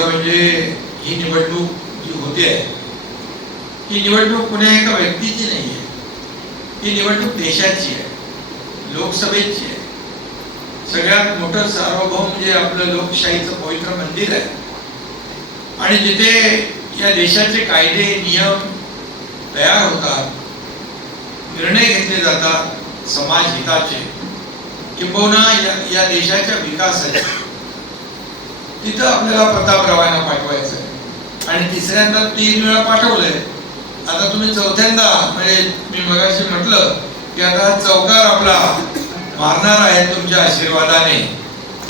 खरं म्हणजे ही निवडणूक जी होते आहे ही निवडणूक कुण्या एका व्यक्तीची नाही आहे ही निवडणूक देशाची आहे लोकसभेची आहे. सगळ्यात मोठं सार्वभौम म्हणजे आपलं लोकशाहीचं पवित्र मंदिर आहे. आणि जिथे या देशाचे कायदे नियम तयार होतात निर्णय घेतले जातात समाज हिताचे किंबहुना या, या देशाच्या विकासाचे. तिथं आपल्याला प्रतापरावांना पाठवायचं आहे आणि तिसऱ्यांदा तीन वेळा पाठवलंय. आता तुम्ही चौथ्यांदा म्हणजे मी मगाशी म्हटलं की आता चौकार आपला मारणार आहे तुमच्या आशीर्वादाने.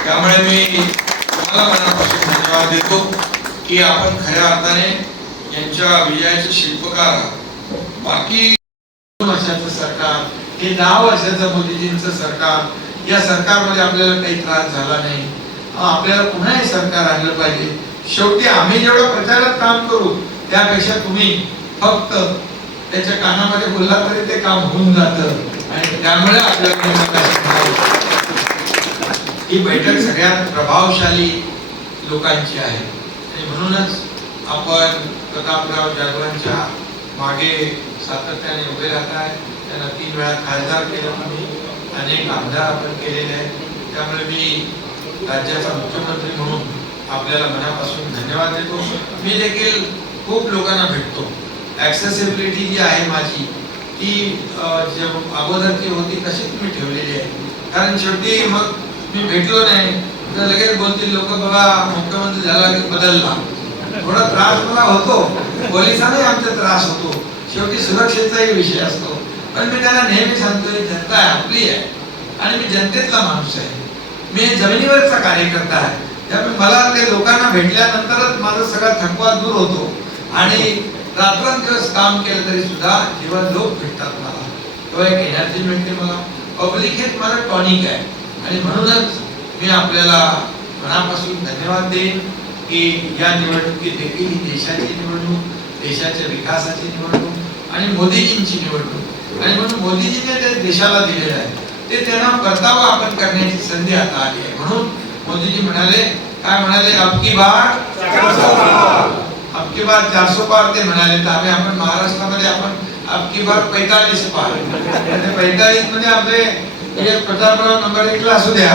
त्यामुळे मी तुम्हाला मनापासून धन्यवाद देतो की आपण खऱ्या अर्थाने यांच्या विजयाचे शिल्पकार बाकी वर्षाचं सरकार हे दहा वर्षाचं मोदीजींचं सरकार या सरकारमध्ये आपल्याला काही त्रास झाला नाही. आपल्याला पुन्हा हे सरकार आणलं पाहिजे. शेवटी आम्ही जेवढं प्रचारात काम करू त्यापेक्षा तुम्ही फक्त त्याच्या कानामध्ये बोलला तरी ते काम होऊन जात. आणि त्यामुळे आपल्याला ही बैठक सगळ्यात प्रभावशाली लोकांची आहे. आणि म्हणूनच आपण प्रतापराव जाधवांच्या मागे सातत्याने उभे राहत आहे. त्यांना तीन वेळा खासदार केलं आम्ही. अनेक आमदार आपण केलेले आहेत. त्यामुळे मी राज्याचा मुख्यमंत्री म्हणून आपल्याला मनापासून धन्यवाद देतो. मी देखील खूप लोकांना भेटतो. ॲक्सेसिबिलिटी जी आहे माझी ती जे अगोदरची होती तशीच मी ठेवलेली आहे. कारण शेवटी मग मी भेटलो नाही तर लगेच बोलतील लोक बघा मुख्यमंत्री झाला की बदलला. थोडा त्रास मला होतो. पोलिसांनाही आमचा त्रास होतो. शेवटी सुरक्षेचाही विषय असतो. पण मी त्याला नेहमी सांगतोय जनता आहे आपली आहे. आणि मी जनतेतला माणूस आहे. मी जमिनीवरचा कार्यकर्ता आहे. त्यामुळे मला ते लोकांना भेटल्यानंतरच माझा सगळा थकवा दूर होतो. आणि रात्रंदिवस काम केलं तरी सुद्धा जेव्हा लोक भेटतात मला तेव्हा एक एनर्जी मिळते मला. पब्लिक हेच मला टॉनिक आहे. आणि म्हणूनच मी आपल्याला मनापासून धन्यवाद देईन की या निवडणुकीत देखील ही देशाची निवडणूक देशाच्या विकासाची निवडणूक आणि मोदीजींची निवडणूक. आणि म्हणून मोदीजीने ते देशाला दिलेलं आहे. ते त्यांना परतावा आपण करण्याची संधी आता आली आहे. म्हणून मोदीजी म्हणाले काय म्हणाले? अबकी बार अबकी बार चारशे पार ते म्हणाले. तर आम्ही आपण महाराष्ट्रामध्ये आपण अबकी बार पैतालीस पार. पैतालीसमध्ये म्हणजे आपले प्रतापराव नंबर एकला असू द्या.